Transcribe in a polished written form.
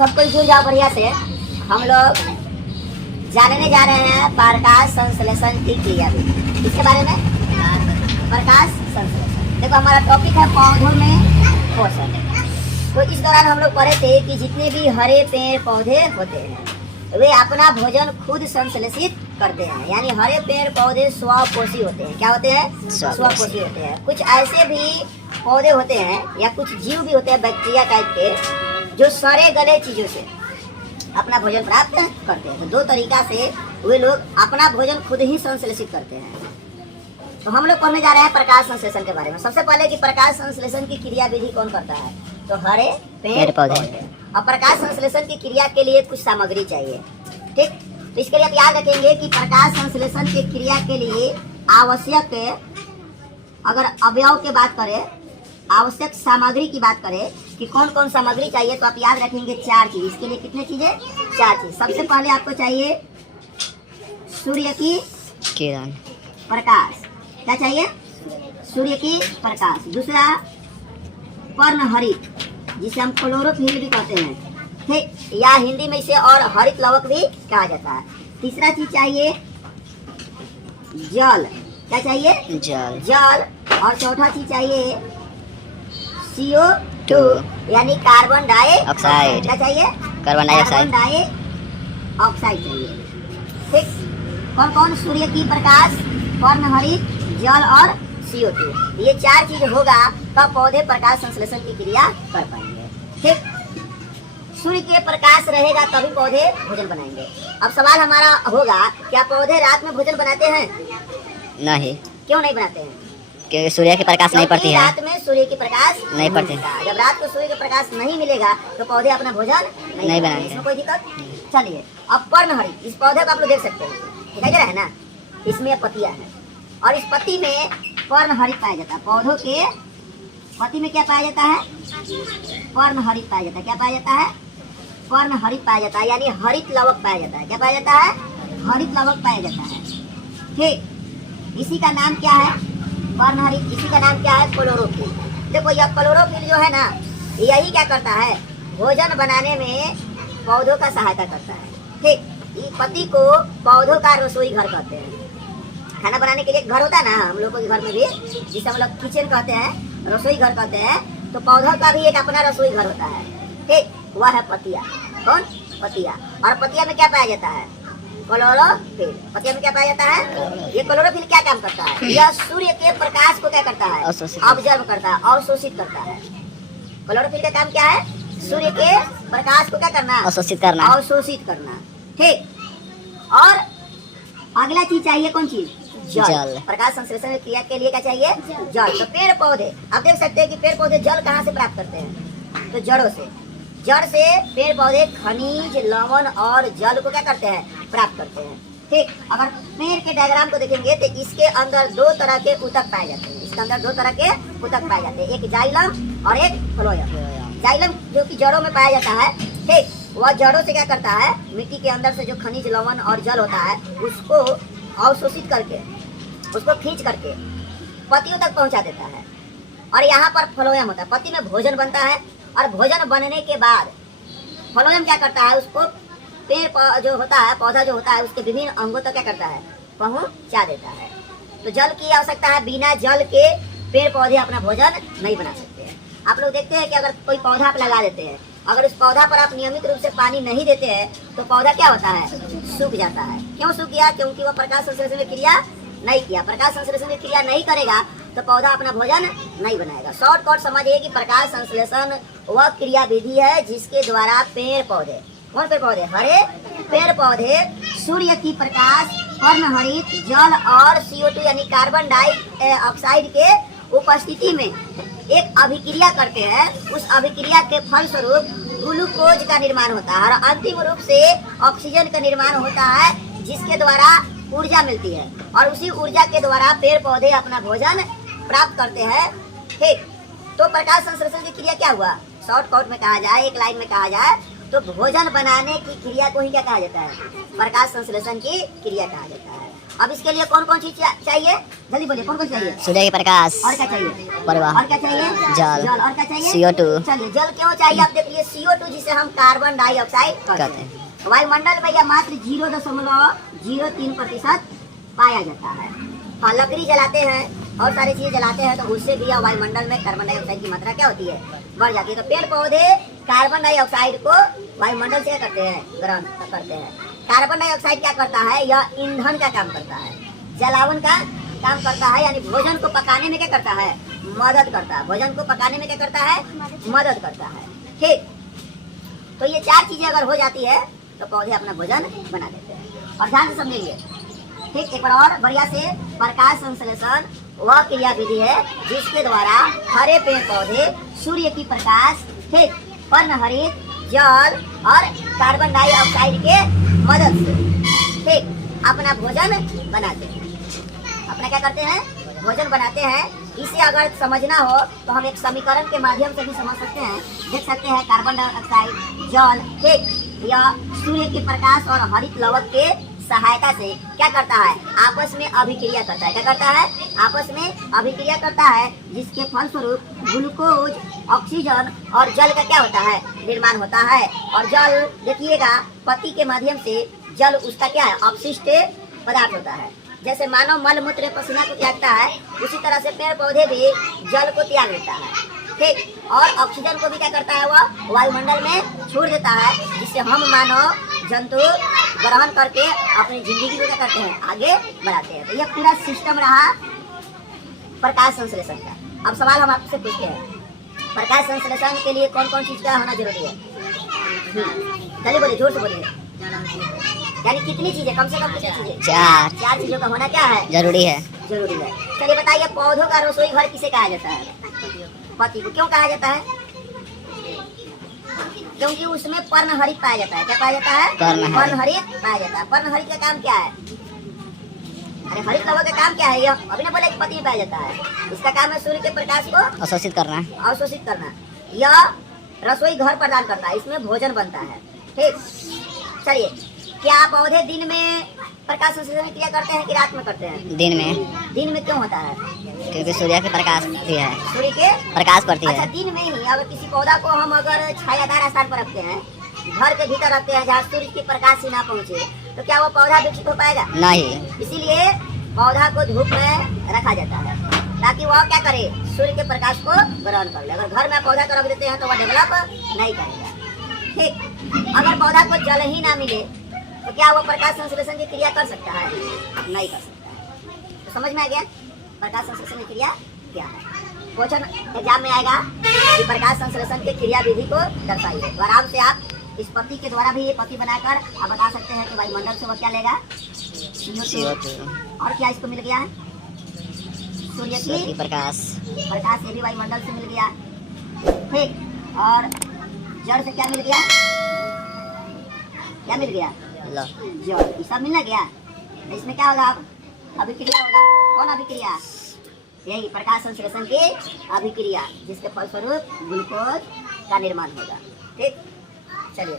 सब कोई जुड़ जाओ बढ़िया से। हम लोग जानने जा रहे हैं प्रकाश संश्लेषण की क्रिया विधि। इसके बारे में प्रकाश संश्लेषण। देखो हमारा टॉपिक है पौधों में पोषण। तो इस दौरान हम लोग पढ़े थे कि जितने भी हरे पेड़ पौधे होते हैं वे अपना भोजन खुद संश्लेषित करते हैं। यानी हरे पेड़ पौधे स्वपोषी होते हैं। क्या होते हैं? स्वपोषी होते हैं। कुछ ऐसे भी पौधे होते हैं या कुछ जीव भी होते हैं बैक्टीरिया टाइप के जो सड़े गले चीजों से अपना भोजन प्राप्त करते हैं। तो दो तरीका से वे लोग अपना भोजन खुद ही संश्लेषित करते हैं। तो हम लोग पढ़ने जा रहे हैं प्रकाश संश्लेषण के बारे में। सबसे पहले कि प्रकाश संश्लेषण की क्रिया विधि कौन करता है? तो हरे पेड़ पौधे। अब प्रकाश संश्लेषण की क्रिया के लिए कुछ सामग्री चाहिए, ठीक। तो इसके लिए आप याद रखेंगे कि प्रकाश संश्लेषण की क्रिया के लिए आवश्यक, अगर अवयव की बात करें, आवश्यक सामग्री की बात करें कि कौन कौन सामग्री चाहिए, तो आप याद रखेंगे 4 चीज। इसके लिए कितने चीजें? 4 चीज। सबसे पहले आपको चाहिए सूर्य की किरण, प्रकाश। क्या चाहिए? सूर्य की प्रकाश। दूसरा पर्णहरित, जिसे हम क्लोरोफिल भी कहते हैं, ठीक, या हिंदी में इसे और हरित लवक भी कहा जाता है। तीसरा चीज चाहिए जल। क्या चाहिए? जल। और चौथा चीज चाहिए CO2 यानी कार्बन डाइऑक्साइड। क्या चाहिए? कार्बन डाइऑक्साइड चाहिए, ठीक। कौन कौन? सूर्य की प्रकाश, पर्णहरित, जल और CO2। ये 4 चीज होगा तब पौधे प्रकाश संश्लेषण की क्रिया कर पाएंगे, ठीक। सूर्य के प्रकाश रहेगा तभी पौधे भोजन बनाएंगे। अब सवाल हमारा होगा, क्या पौधे रात में भोजन बनाते हैं? नहीं। क्यों नहीं बनाते हैं? क्योंकि सूर्य की प्रकाश नहीं पड़ती है। रात में सूर्य की प्रकाश नहीं पड़ती। जब रात को सूर्य का प्रकाश नहीं मिलेगा तो पौधे अपना भोजन नहीं बनाएंगे। इसमें कोई दिक्कत? चलिए, अब पर्णहरित, इस पौधे को आप लोग देख सकते हैं, दिखाई दे रहा है ना? इसमें पत्तियां हैं और इस पत्ती में पर्णहरित पाया जाता है। पौधों के पत्ती में क्या पाया जाता है? पर्णहरित पाया जाता है। क्या पाया जाता है? पर्णहरित पाया जाता है, यानी हरित लवक पाया जाता है। क्या पाया जाता है? हरित लवक पाया जाता है, ठीक। इसी का नाम क्या है? पर्णहरित। इसी का नाम क्या है? क्लोरोफिल। देखो यह क्लोरोफिल जो है ना, यही क्या करता है? भोजन बनाने में पौधों का सहायता करता है, ठीक। इस पत्ती को पौधों का रसोई घर कहते हैं। खाना बनाने के लिए घर होता है ना हम लोगों के घर में भी, जिसे हम लोग किचन कहते हैं, रसोई घर कहते हैं। तो पौधों का भी एक अपना रसोई घर होता है, ठीक। वह है पत्तियां। कौन? पत्तियां। और पत्तियां में क्या पाया जाता है? क्लोरोफिल। पत्तियां में क्या पाया जाता है? ये क्लोरोफिल क्या काम करता है? यह सूर्य के प्रकाश को क्या करता है? ऑब्जर्व करता है, अवशोषित करता है। क्लोरोफिल का काम क्या है? सूर्य के प्रकाश को क्या करना? अवशोषित करना, ठीक। और अगला चीज चाहिए, कौन चीज? जल। प्रकाश संश्लेषण क्रिया के लिए क्या चाहिए? जल। तो पेड़ पौधे, आप देख सकते हैं कि पेड़ पौधे जल कहाँ से प्राप्त करते हैं? तो जड़ों से। जड़ से पेड़ पौधे खनिज, लवण और जल को क्या करते हैं? प्राप्त करते हैं, ठीक। अगर पेड़ के डायग्राम को देखेंगे तो इसके अंदर 2 तरह के ऊतक पाए जाते हैं। इसके अंदर 2 तरह के ऊतक पाए जाते हैं, एक जाइलम और एक फ्लोएम। जाइलम जो कि जड़ों में पाया जाता है, ठीक। वह जड़ों से क्या करता है? मिट्टी के अंदर से जो खनिज, लवण और जल होता है उसको अवशोषित करके, उसको खींच करके पत्तियों तक पहुंचा देता है। और यहाँ पर फ्लोएम होता है। पत्ती में भोजन बनता है और भोजन बनने के बाद फ्लोएम क्या करता है? उसको पेड़ जो होता है, पौधा जो होता है, उसके विभिन्न अंगों तक क्या करता है? पहुंचा देता है। तो जल की आवश्यकता है। बिना जल के पेड़ पौधे अपना भोजन नहीं बना सकते हैं। आप लोग देखते हैं कि अगर कोई पौधा आप लगा देते हैं, अगर उस पौधा पर आप नियमित रूप से पानी नहीं देते हैं तो पौधा क्या होता है? सूख जाता है। क्यों सूख गया? क्योंकि वह प्रकाश संश्लेषण की क्रिया नहीं किया। प्रकाश संश्लेषण की क्रिया नहीं करेगा तो पौधा अपना भोजन नहीं बनाएगा। शॉर्टकट समझिए कि प्रकाश संश्लेषण वह क्रिया विधि है जिसके द्वारा पेड़ पौधे, कौन पेड़ पौधे? हरे पेड़ पौधे सूर्य की प्रकाश, पर्णहरित, जल और CO2 यानी कार्बन डाइऑक्साइड के उपस्थिति में एक अभिक्रिया करते हैं। उस अभिक्रिया के फलस्वरूप ग्लूकोज का निर्माण होता है और अंतिम रूप से ऑक्सीजन का निर्माण होता है, जिसके द्वारा ऊर्जा मिलती है और उसी ऊर्जा के द्वारा पेड़ पौधे अपना भोजन प्राप्त करते हैं, ठीक। तो प्रकाश संश्लेषण की क्रिया क्या हुआ? शॉर्टकट में कहा जाए, एक लाइन में कहा जाए तो भोजन बनाने की क्रिया को ही क्या कहा जाता है? प्रकाश संश्लेषण की क्रिया कहा जाता है। अब इसके लिए कौन कौन चीज चाहिए, जल्दी बोलिए, कौन कौन चाहिए? सूर्य के प्रकाश, और क्या चाहिए? प्रवाह, और क्या चाहिए? जल, और क्या चाहिए? CO2। चलिए, जल क्यों चाहिए आप देखिए, CO2 जिसे हम कार्बन डाइऑक्साइड कहते हैं। वायुमंडल में यह मात्र 0.03% पाया जाता है। हाँ, लकड़ी जलाते हैं और सारी चीजें जलाते हैं तो उससे भी वायुमंडल में कार्बन डाइऑक्साइड की मात्रा क्या होती है, बढ़ जाती है। तो पेड़ पौधे कार्बन डाइऑक्साइड को वायुमंडल से करते हैं, ग्रहण करते हैं। कार्बन डाइऑक्साइड क्या करता है, यह ईंधन का काम करता है, जलावन का काम करता है, यानी भोजन को पकाने में क्या करता है, मदद करता है। भोजन को पकाने में क्या करता है, मदद करता है। ठीक, तो ये चार चीजें अगर हो जाती है तो पौधे अपना भोजन बना देते हैं। और ध्यान से समझिए, ठीक, एक बार और बढ़िया से, प्रकाश संश्लेषण वह क्रिया विधि है जिसके द्वारा हरे पेड़ पौधे सूर्य की प्रकाश, ठीक, पर्णहरित, जल और कार्बन डाइऑक्साइड के मदद से, ठीक, अपना भोजन बनाते हैं। अपना क्या करते हैं, भोजन बनाते हैं। इसे अगर समझना हो तो हम एक समीकरण के माध्यम से भी समझ सकते हैं। देख सकते हैं, कार्बन डाइऑक्साइड, जल, ठीक, यह सूर्य के प्रकाश और हरित लवक के सहायता से क्या करता है, आपस में अभिक्रिया करता है। क्या करता है, आपस में अभिक्रिया करता है, जिसके फलस्वरूप ग्लूकोज, ऑक्सीजन और जल का क्या होता है, निर्माण होता है। और जल देखिएगा, पत्ती के माध्यम से जल उसका क्या है, अपशिष्ट पदार्थ होता है। जैसे मानव मल मूत्र पसीना को त्यागता है, उसी तरह से पेड़ पौधे भी जल को त्याग लेता है, ठीक, और ऑक्सीजन को भी क्या करता है, वह वायुमंडल में छोड़ देता है, जिससे हम मानव जंतु ग्रहण करके अपनी जिंदगी को क्या करते हैं, आगे बढ़ाते हैं। तो यह पूरा सिस्टम रहा प्रकाश संश्लेषण का। अब सवाल हम आपसे पूछते हैं, प्रकाश संश्लेषण के लिए कौन कौन चीज का होना जरूरी है? चलिए बोलिए, जोर से बोलिए। यानी कितनी चीजें, कम से कम कितनी चीजें? चार चीजों का होना क्या है, जरूरी है, जरूरी है। चलिए बताइए, पौधों का रसोई घर किसे कहा जाता है? पत्ती को। क्यों कहा जाता है? क्योंकि उसमें पर्णहरित पाया जाता है। क्या पाया जाता है? पर्णहरित पाया जाता है। पर्णहरित का काम क्या है? अरे हरित लवक का काम क्या है? यह अभी ना बोला कि पत्ती में पाया जाता है। इसका काम है सूर्य के प्रकाश को अवशोषित करना, अवशोषित करना। यह रसोई घर प्रदान करता है, इसमें भोजन बनता है, ठीक। चलिए, क्या पौधे दिन में प्रकाश संश्लेषण की क्रिया करते हैं कि रात में करते हैं? दिन में। दिन में क्यों होता है? क्योंकि सूर्य के प्रकाश पड़ती है, सूर्य के प्रकाश पड़ती अच्छा, है। दिन में ही अगर किसी पौधा को हम अगर छायादार स्थान पर रखते हैं, घर के भीतर रखते हैं जहाँ सूर्य की प्रकाश ही ना पहुँचे, तो क्या वो पौधा विकसित हो पाएगा? नहीं। इसीलिए पौधा को धूप में रखा जाता है ताकि वह क्या करे, सूर्य के प्रकाश को ग्रहण कर ले। अगर घर में पौधा को रख देते हैं तो वह डेवलप नहीं करेगा, ठीक। अगर पौधा को जल ही ना मिले तो क्या वो प्रकाश संश्लेषण की क्रिया कर सकता है? नहीं कर सकता है। तो समझ में आ गया प्रकाश संश्लेषण की क्रिया क्या है। क्वेश्चन एग्जाम में आएगा कि प्रकाश संश्लेषण की क्रिया विधि को दर्शाइए। तो आराम से आप इस पत्ती के द्वारा भी ये पत्ती बनाकर आप बता सकते हैं कि वायुमंडल से वो क्या लेगा, CO2। और क्या इसको मिल गया है, सूर्य की प्रकाश। प्रकाश ये भी वायुमंडल से मिल गया, ठीक। और जड़ से क्या मिल गया, क्या मिल गया, जड़। ये सब मिलना गया। तो इसमें क्या होगा, अभिक्रिया होगा। कौन अभिक्रिया? यही प्रकाश संश्लेषण की अभिक्रिया, जिसके फलस्वरूप ग्लूकोज का निर्माण होगा, ठीक। चलिए।